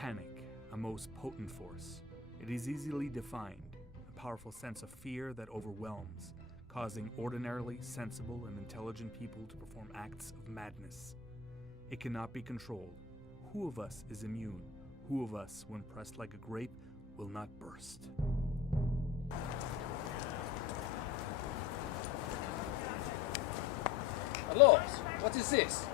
Panic, a most potent force. It is easily defined, a powerful sense of fear that overwhelms, causing ordinarily sensible and intelligent people to perform acts of madness. It cannot be controlled. Who of us is immune? Who of us, when pressed like a grape, will not burst? Hello, what is this?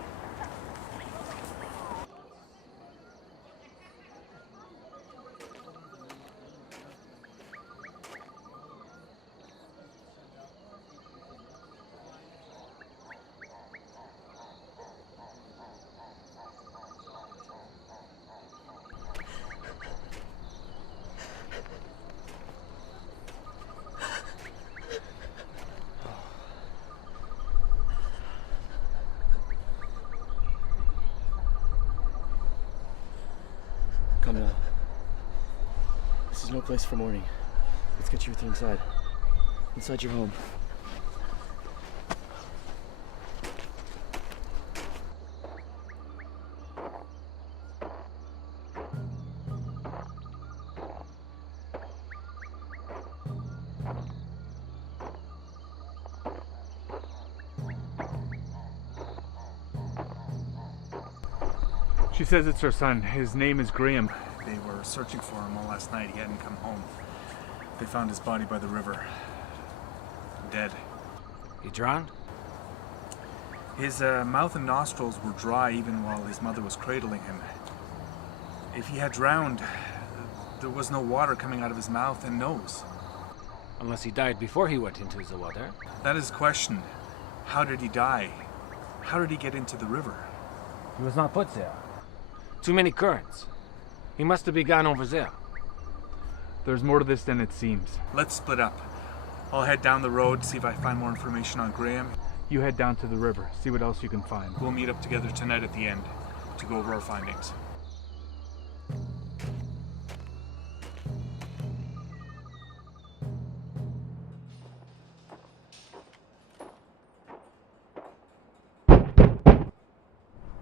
Come now. This is no place for mourning. Let's get you inside. Inside your home. She says it's her son. His name is Graham. They were searching for him all last night. He hadn't come home. They found his body by the river. Dead. He drowned? His mouth and nostrils were dry even while his mother was cradling him. If he had drowned, there was no water coming out of his mouth and nose. Unless he died before he went into the water. That is the question. How did he die? How did he get into the river? He was not put there. Too many currents. He must have been gone over there. There's more to this than it seems. Let's split up. I'll head down the road, see if I find more information on Graham. You head down to the river, see what else you can find. We'll meet up together tonight at the end to go over our findings.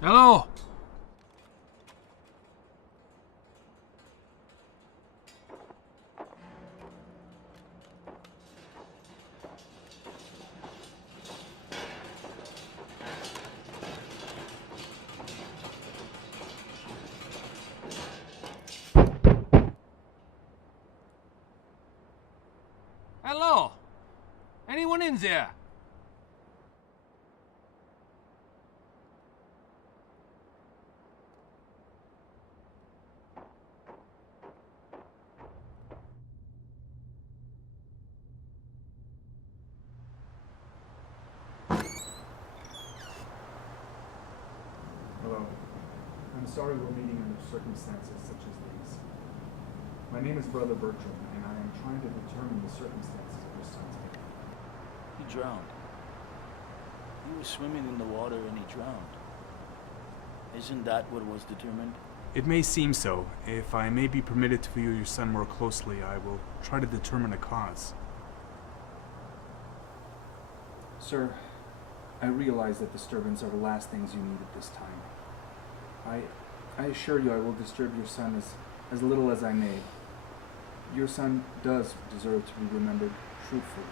Hello? Hello? Anyone in there? Hello. I'm sorry we're meeting under circumstances such as these. My name is Brother Bertram, and I am trying to determine the circumstances of your son's death. He drowned. He was swimming in the water and he drowned. Isn't that what was determined? It may seem so. If I may be permitted to view your son more closely, I will try to determine a cause. Sir, I realize that disturbance are the last things you need at this time. I assure you I will disturb your son as little as I may. Your son does deserve to be remembered truthfully.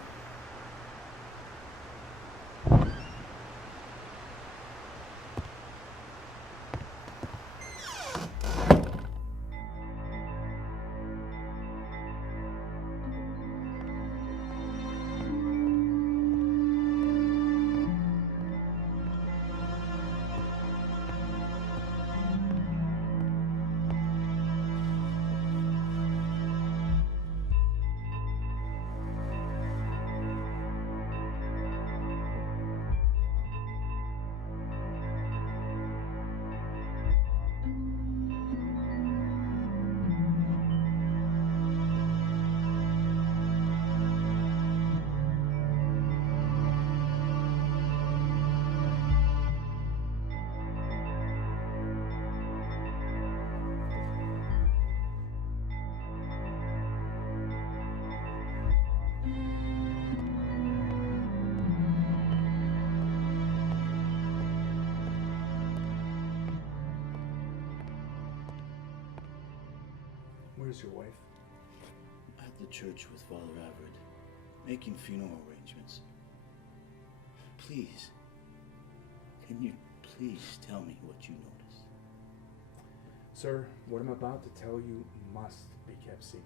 Where's your wife? At the church with Father Everett, making funeral arrangements. Please, can you please tell me what you noticed? Sir, what I'm about to tell you must be kept secret.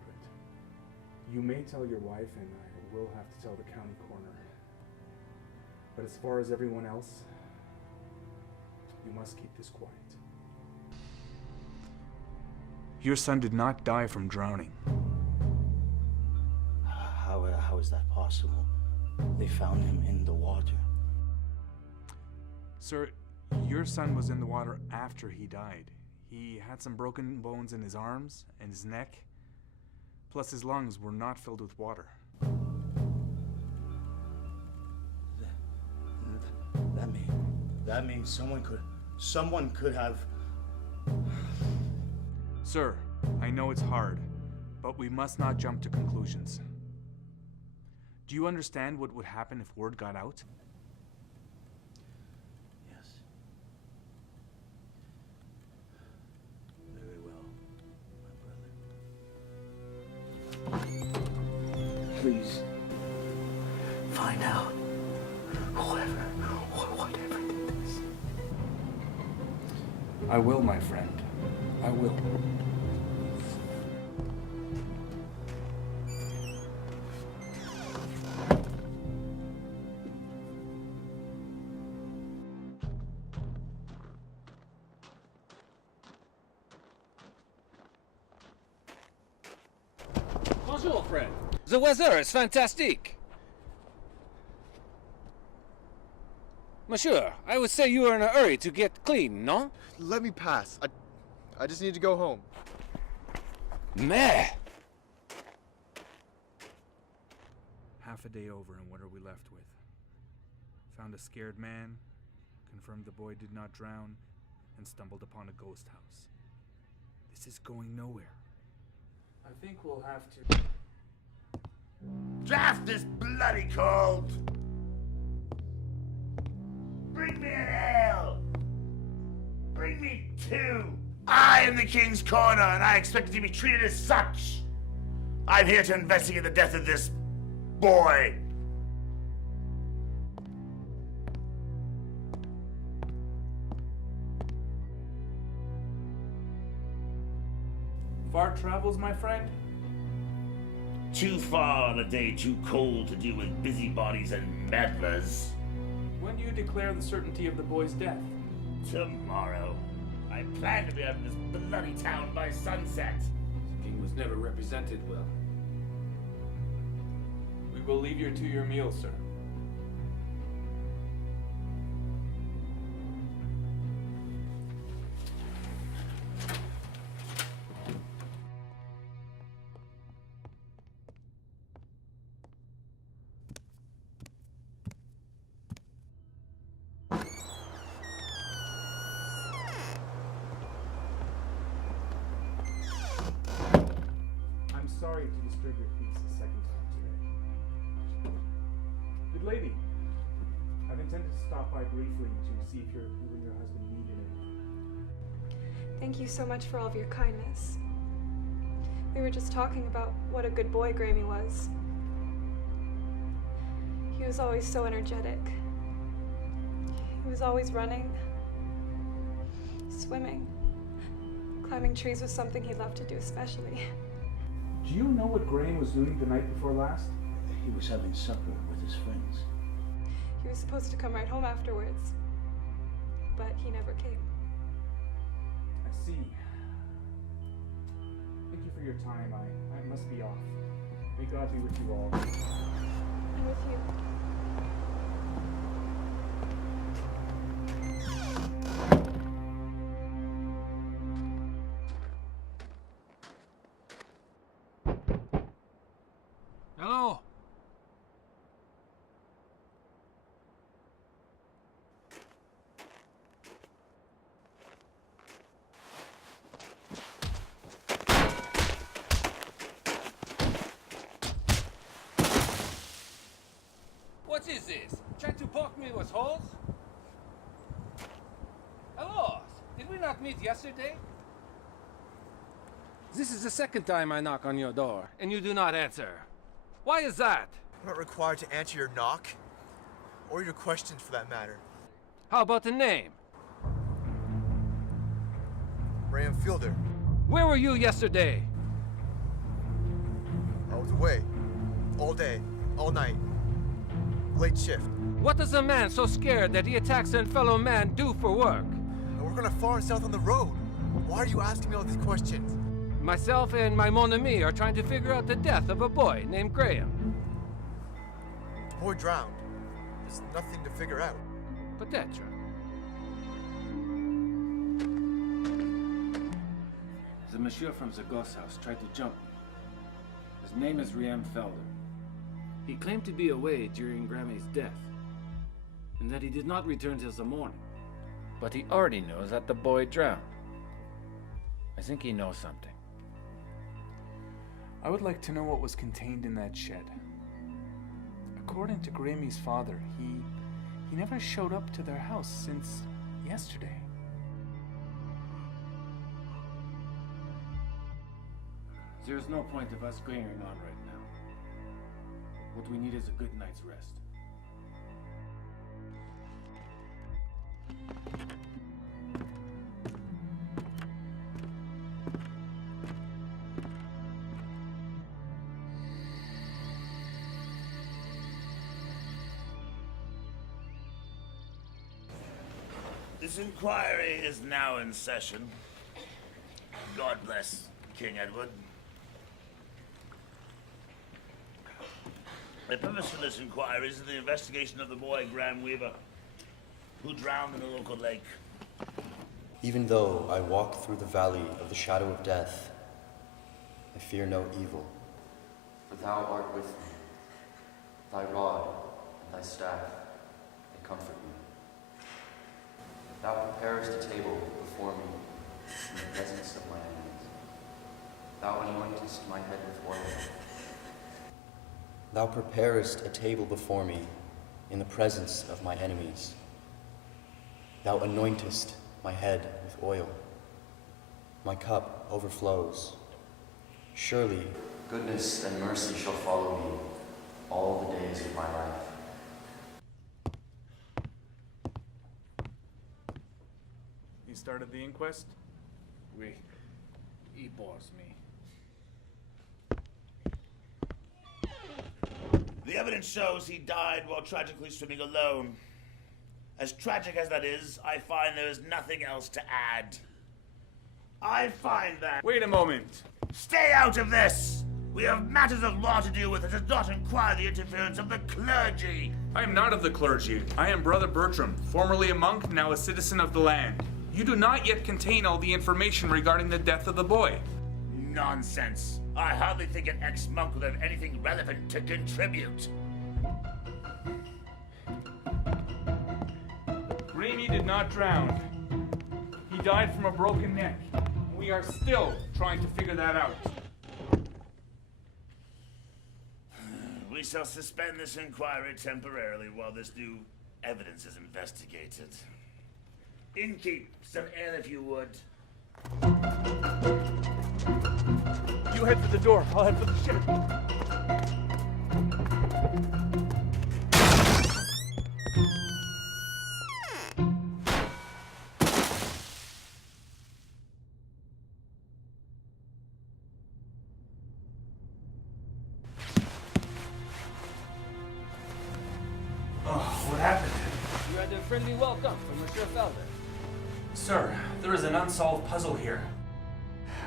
You may tell your wife, and I will have to tell the county coroner. But as far as everyone else, you must keep this quiet. Your son did not die from drowning. How is that possible? They found him in the water. Sir, your son was in the water after he died. He had some broken bones in his arms and his neck, plus his lungs were not filled with water. That means someone could have. Sir, I know it's hard, but we must not jump to conclusions. Do you understand what would happen if word got out? Yes. Very well, my brother. Please, find out whatever did this. I will, my friend. I will. Bonjour, friend. The weather is fantastic. Monsieur, I would say you are in a hurry to get clean, no? Let me pass. I just need to go home. Meh. Half a day over, and what are we left with? Found a scared man, confirmed the boy did not drown, and stumbled upon a ghost house. This is going nowhere. I think we'll have to... Draft is bloody cold! Bring me an ale! Bring me two! I am the king's corner, and I expect to be treated as such! I'm here to investigate the death of this boy! Far travels, my friend? Too far on a day too cold to deal with busybodies and meddlers. When do you declare the certainty of the boy's death? Tomorrow. I plan to be out of this bloody town by sunset. The king was never represented well. We will leave you to your meal, sir. I'm sorry to disturb your peace a second time today. Good lady, I've intended to stop by briefly to see if you and your husband need anything. Thank you so much for all of your kindness. We were just talking about what a good boy Grammy was. He was always so energetic. He was always running, swimming. Climbing trees was something he loved to do especially. Do you know what Graham was doing the night before last? He was having supper with his friends. He was supposed to come right home afterwards, but he never came. I see. Thank you for your time. I must be off. May God be with you all. And with you. Hello? What is this? Trying to poke me with holes? Hello? Did we not meet yesterday? This is the second time I knock on your door, and you do not answer. Why is that? I'm not required to answer your knock, or your questions for that matter. How about the name? Graham Fielder. Where were you yesterday? I was away. All day, all night. Late shift. What does a man so scared that he attacks a fellow man do for work? I work on a farm south on the road. Why are you asking me all these questions? Myself and my mon ami are trying to figure out the death of a boy named Graham. The boy drowned. There's nothing to figure out. Peut-être. The monsieur from the ghost house tried to jump me. His name is Graham Felder. He claimed to be away during Grammy's death, and that he did not return till the morning. But he already knows that the boy drowned. I think he knows something. I would like to know what was contained in that shed. According to Grammy's father, he never showed up to their house since yesterday. There's no point of us going on right now. What we need is a good night's rest. This inquiry is now in session. God bless King Edward. The purpose for this inquiry is the investigation of the boy Graham Weaver, who drowned in the local lake. Even though I walk through the valley of the shadow of death, I fear no evil, for thou art with me. Thy rod and thy staff, they comfort me. Thou preparest a table before me in the presence of my enemies. Thou anointest my head with oil. Thou preparest a table before me in the presence of my enemies. Thou anointest my head with oil. My cup overflows. Surely goodness and mercy shall follow me all the days of my life. You started the inquest? Oui. He bores me. The evidence shows he died while tragically swimming alone. As tragic as that is, I find there is nothing else to add. I find that... Wait a moment. Stay out of this! We have matters of law to deal with that does not require the interference of the clergy. I am not of the clergy. I am Brother Bertram, formerly a monk, now a citizen of the land. You do not yet contain all the information regarding the death of the boy. Nonsense. I hardly think an ex-monk would have anything relevant to contribute. Rainey did not drown. He died from a broken neck. We are still trying to figure that out. We shall suspend this inquiry temporarily while this new evidence is investigated. Innkeep, some ale if you would. You head for the door. I'll head for the shed. What happened? You had a friendly welcome from Monsieur Felder. Sir, there is an unsolved puzzle here.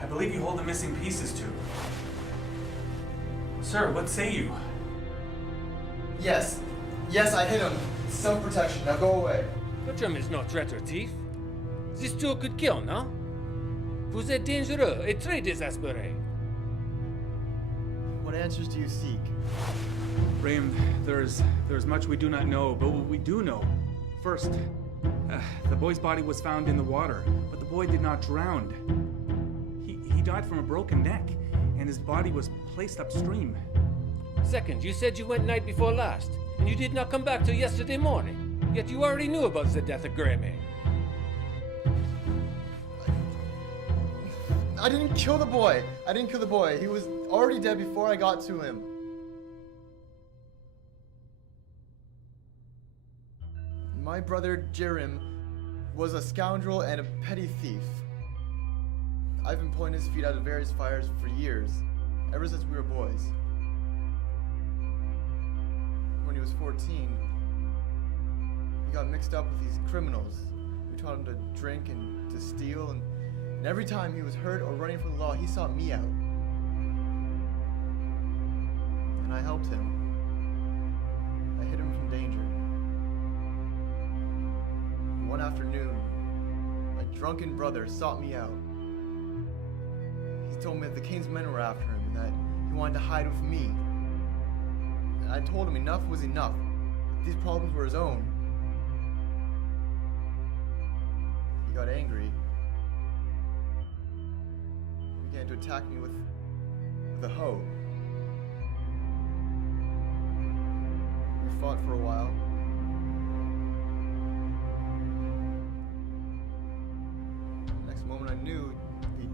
I believe you hold the missing pieces too. Sir, what say you? Yes. Yes, I hit him. Self-protection. Now go away. Bertram is no threat or thief. This two could kill, no? Vous êtes dangereux et très désespéré. What answers do you seek? Graham, there's much we do not know, but what we do know. First, the boy's body was found in the water, but the boy did not drown. He died from a broken neck, and his body was placed upstream. Second, you said you went night before last, and you did not come back till yesterday morning. Yet you already knew about the death of Grammy. I didn't kill the boy. I didn't kill the boy. He was already dead before I got to him. My brother Jerim was a scoundrel and a petty thief. I've been pulling his feet out of various fires for years, ever since we were boys. When he was 14, he got mixed up with these criminals who taught him to drink and to steal, and every time he was hurt or running from the law, he sought me out. And I helped him. I hid him from danger. One afternoon, my drunken brother sought me out. He told me that the king's men were after him and that he wanted to hide with me. And I told him enough was enough. These problems were his own. He got angry. He began to attack me with a hoe. We fought for a while. Next moment I knew he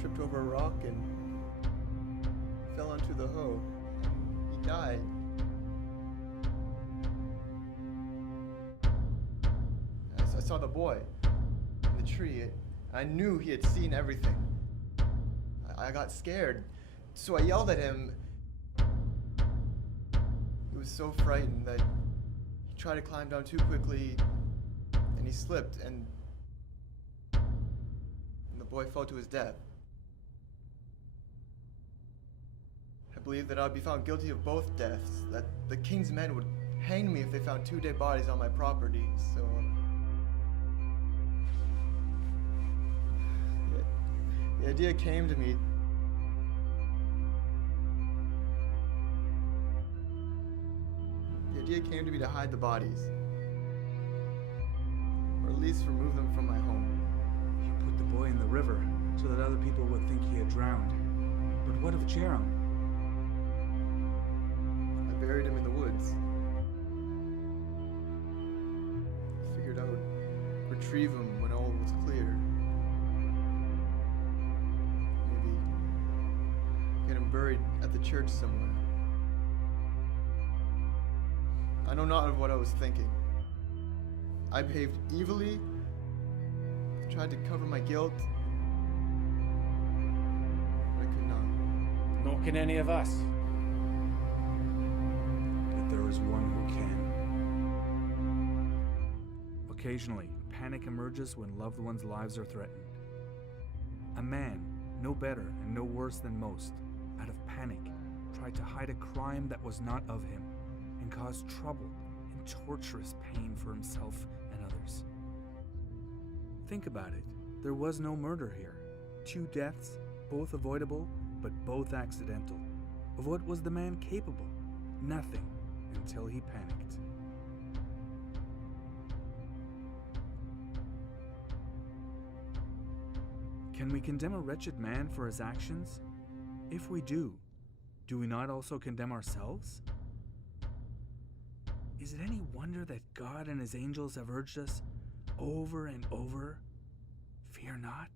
tripped over a rock and fell onto the hoe. He died. I saw the boy in the tree. I knew he had seen everything. I got scared, so I yelled at him. He was so frightened that he tried to climb down too quickly, and he slipped, and the boy fell to his death. I believed that I would be found guilty of both deaths, that the king's men would hang me if they found 2 dead bodies on my property, so the idea came to me. The idea came to me to hide the bodies, or at least remove them from my home. You put the boy in the river so that other people would think he had drowned. But what of Jerem? I buried him in the woods. I figured I would retrieve him when all was clear. Maybe get him buried at the church somewhere. I know not of what I was thinking. I behaved evilly, tried to cover my guilt, but I could not. Nor can any of us. But there is one who can. Occasionally, panic emerges when loved ones' lives are threatened. A man, no better and no worse than most, out of panic, tried to hide a crime that was not of him, and caused trouble and torturous pain for himself and others. Think about it. There was no murder here. 2 deaths, both avoidable, but both accidental. Of what was the man capable? Nothing, until he panicked. Can we condemn a wretched man for his actions? If we do we not also condemn ourselves? Is it any wonder that God and his angels have urged us over and over, fear not?